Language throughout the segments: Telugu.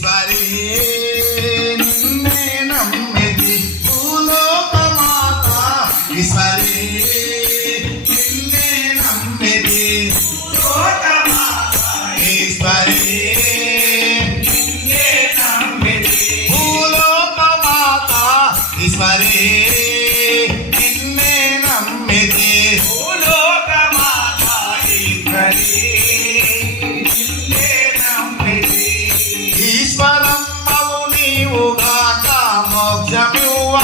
ఈశ్వరి నిన్నే నమ్మితి భూలోకమాత ఈశ్వరి నిన్నే నమ్మితి భూలోకమాత ఈశ్వరి నిన్నే నమ్మితి భూలోకమాత ఈశ్వరి నిన్నే నమ్మితి భూలోకమాత ఈశ్వరి ఈశ్వరమ్మవు నీవుగాక మోక్షమివ్వ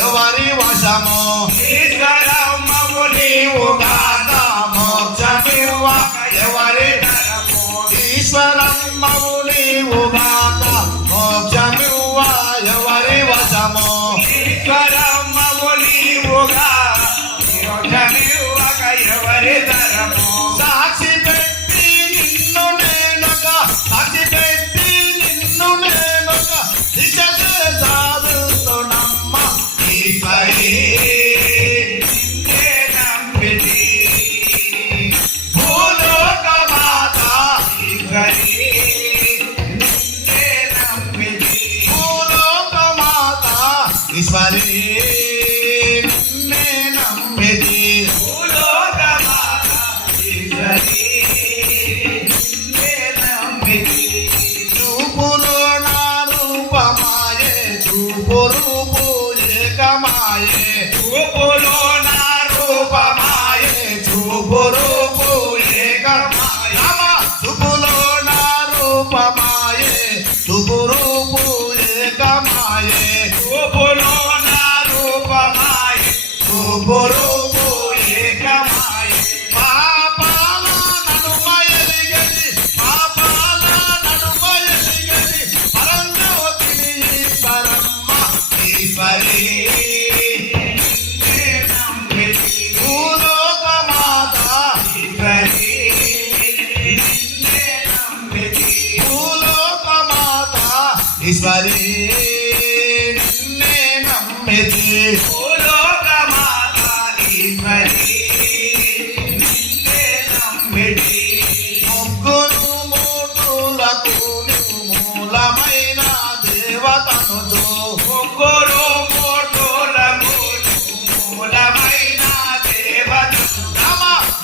ఎవరి వశము ఈశ్వరమ్మవు నీవుగాక మోక్షమివ్వ ఎవరి ఈశ్వరమ్మవు నీవుగాక మోక్షమివ్వ ఎవరి వశము ఈశ్వరమ్మవు నీవుగాక మోక్షమివ్వక ఎవరి తరము సాక్షి పెట్టి నిన్ను నేనొక సాక్షి పెట్టి సాధుతునమ్మ ఈశ్వరి నిన్నే నమ్మితి భూలోకమాత ఈశ్వరి నిన్నే నమ్మితి భూలోకమాత ఈశ్వరి నిన్నే నమ్మితి భూలోకమాత ఈశ్వరి నిన్నే నమ్మితి చూపులో రూపు ఏకమాయే చూపులో నా రూపమాయే చూపు రూపు ఏకమాయే చూపులో నా రూపమాయే చూపు రూపు ఏకమాయే చూపులో నా రూపమాయే చూపు రూపు ఏకమాయే పాపాల నడుమ ఎలిగది పాపాల నడుమ ఎలిగది పరంజ్యోతిని ఈశ్వరమ్మ ఈశ్వరి నిన్నే నమ్మితి భూలోకమాత ఈశ్వరి నిన్నే నమ్మితి భూలోకమాత ఈశ్వరి నిన్నే నమ్మితి భూలోకమాత ఈశ్వరి నిన్నే నమ్మితి ముగ్గురు మూటులకు మూలమైన దేవతను ముగ్గురు మూర్తులకు మూలమైన దేవత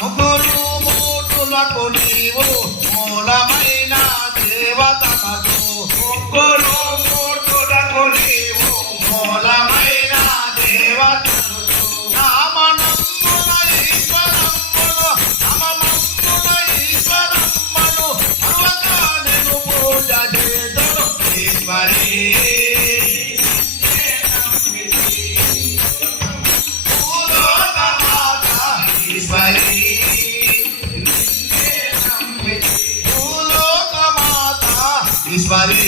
ముగ్గురు మూర్తులకు నీవు మూలమైన దేవతను ముగ్గురు మూర్తులకు నీవు మూలమైన దేవతను నామనమ్మున ఈశ్వరమ్మను నామనమ్మున ఈశ్వరమ్మను అరువగానెను పూజ చేతును ఈశ్వరి ఈశ్వరి భూలోకమాత ఈశ్వరి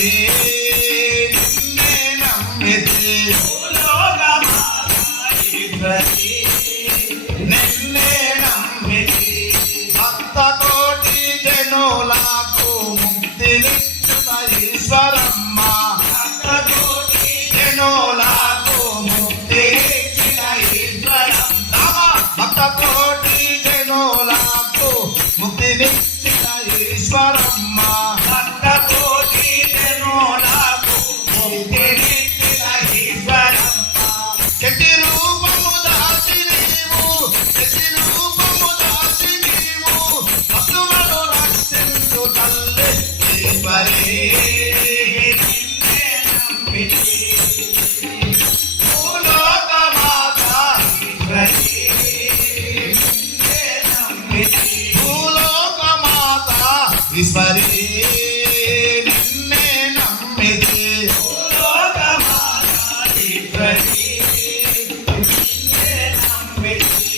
నిన్నే నమ్మితి భూలోకమాత ఈశ్వరి నిన్నే నమ్మితి భక్త కోటి జనులకు ముక్తినిచ్చున ఈశ్వరమ్మ భక్త కోటి జనులకు ముక్తినిచ్చిన ఈశ్వరమ్మ భక్త కోటి జనులకు ముక్తినిచ్చిన ఈశ్వరమ్మ భక్త కోటి జనులకు ముక్తినిచ్చిన ఈశ్వరమ్మ చెట్టి రూపము దాసి నీవు చెట్టి రూపము దాసి నీవు భక్తులను రక్షించు తల్లి ఈశ్వరి నిన్నే నమ్మితి భూలోకమాత ఈశ్వరి భూలోకమాత ఈశ్వరి నిన్నే నమ్మితి భూలోకమాత ఈశ్వరి నిన్నే నమ్మితి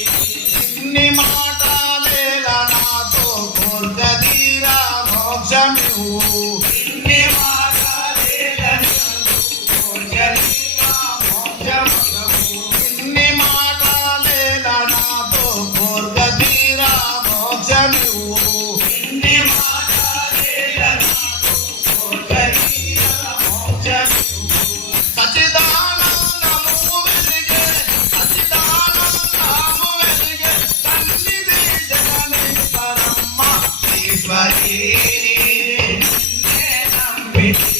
ఇన్ని మాటలేల నాతో కోర్గదీరా మోక్షమివ్వు ఇన్ని మాటలేల నాతో కోర్గదీరా మోక్షమివ్వు ఇన్ని మాటలేల నాతో కోర్గదీరా మోక్షమివ్వు ఇన్ని మాటలేల నాతో కోర్గదీరా మోక్షమివ్వు సచిదానందము వెలిగే సచిదానందము వెలిగే సన్నిధి జగనేశ్వరమ్మ ఈశ్వరి నిన్నే నమ్మితి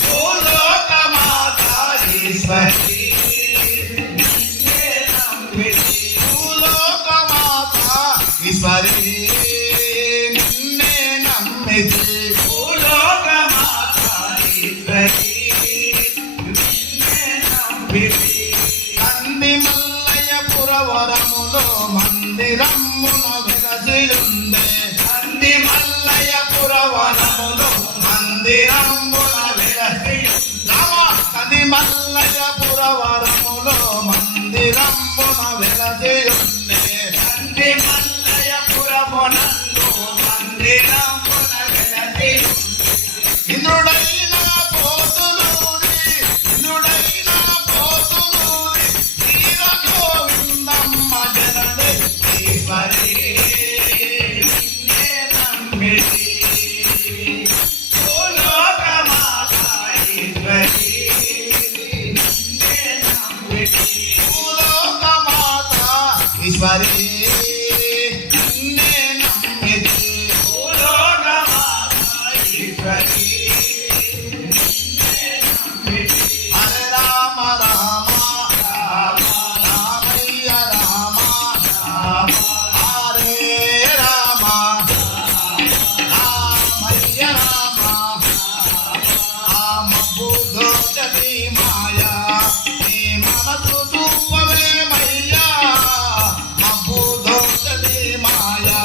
భూలోక మాత ఈశ్వరి నిన్నే నమ్మితి భూలోక మాత ఈశ్వరి నిన్నే నమ్మితి భూలోక మాత ఈశ్వరి నిన్నే నమ్మితి కంది మల్లయ్య పురవరములో మందిరమ్మున వెలసియుండే కంది మల్లయ్య పురవరములో మందిరమ్మున వెలసియుండే కంది మల్లయ్య పురవరములో మందిరమ్మున వెలసియుండే కంది మల్లయ్య పురమునందు మందిరమ్మున వెలసియుండే ఇంద్రుడైన పోతులూరి ఇంద్రుడైన పోతులూరి వీర గోవిందమ్మ జనని ఈశ్వరి నిన్నే నమ్మితి భూలోక మాత ఈశ్వరి నిన్నే నమ్మితి భూలోక మాత ఈశ్వరి నిన్నే నమ్మితి భూలోక మాత ఈశ్వరి హరే రామ రామ రామ రామయ్య రామ రామ హరే రామ రామయ్య రామ రామ బుద్ధో చలి మాయా నీ మనసు చూపవే మయ్యా బుద్ధో చలి మాయా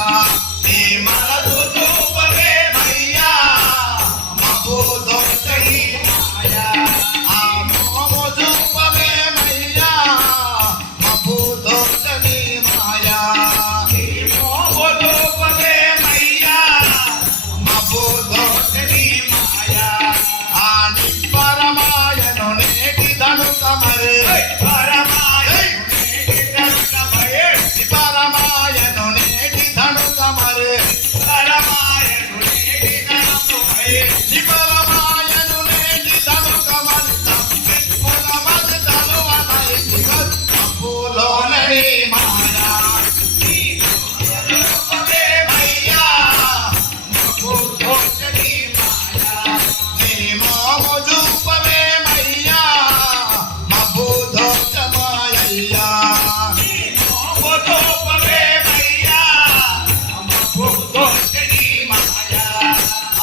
నీ మనసు చూపవే మయ్యా బుద్ధో చలి మాయా ఆ మోము చూపవే మయ్యా బుద్ధో చలి మాయా ఈ మోము చూపవే మయ్యా బుద్ధో చలి మాయా ఆని పరమాయను నేటి ధనుకమరే పరమాయను నేటి ధనుకమరే పరమాయను నేటి ధనుకమరే పరమాయను నేటి ధనుకమరే పరమాయను నేటి ధనుకమరే తప్పిపులమది తనువనై తప్పులోనని మాయా చూపవే మయ్యా బుద్ధో చలి మాయా నీ మోము చూపవే మయ్యా బుద్ధో చమాయయ్యా నీ మోము చూపవే మయ్యా బుద్ధో చలి మాయా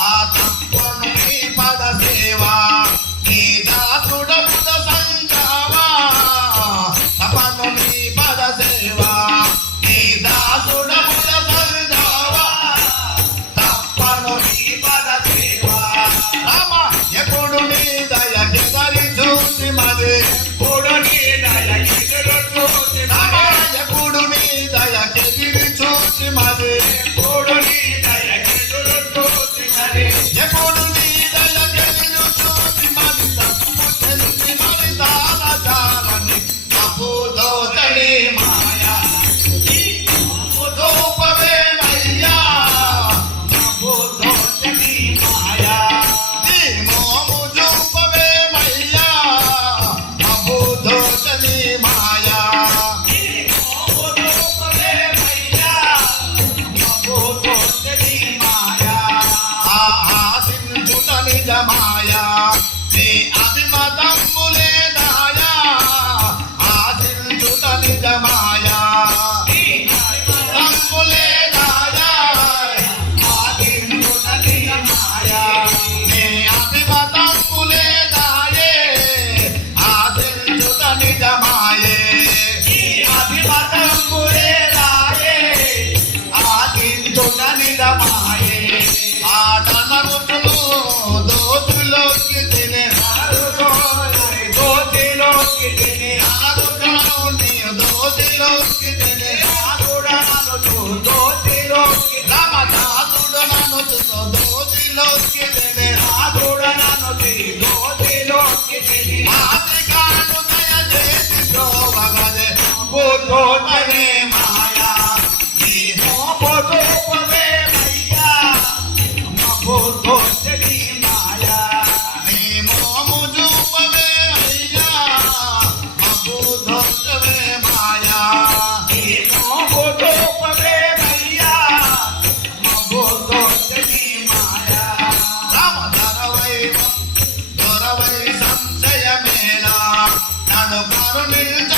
ఆ తప్పను నీ పద సేవా నీ దాసుడముద సంజావా తపను నీ పద సేవా నీ దాసుడముద సంజావా తప్పను నీ పద సేవా రామ ఎప్పుడు నీ దయ ఎగరి చూసి మరి ఎప్పుడు నీ దయ ఎగరు చూసి రామ ఎప్పుడు నీ దయ ఎగిరి చూసి మరి ఎప్పుడు నీ దయ ఎగరు చూసి మరి ఎప్పుడు నీ దయ ఎగిరి చూసి మరి తప్పు తెలిసి మరి దాన జాలని తప్పు దోచని మాయా చూపవే మయ్యా తప్పు దోచని మాయా నీ మోము చూపవే మయ్యా తప్పు దోచని మాయా మోము చూపవే మయ్యా తప్పు దోచని మాయా ఆశించుట నిజమాయా నీ అభిమతములే దాయా ఆశించుట నిజమాయా నీ అభిమతములే దాయా ఆశించుట నిజమాయా నీ అభిమతములే దాయే ఆశించుట నిజమాయే నీ అభిమతములే దాయే ఆశించుట నిజమాయే ఆటన రుచులు దోచులోకి తినే దోచులోకి తినే నీ దోచి కరుణించ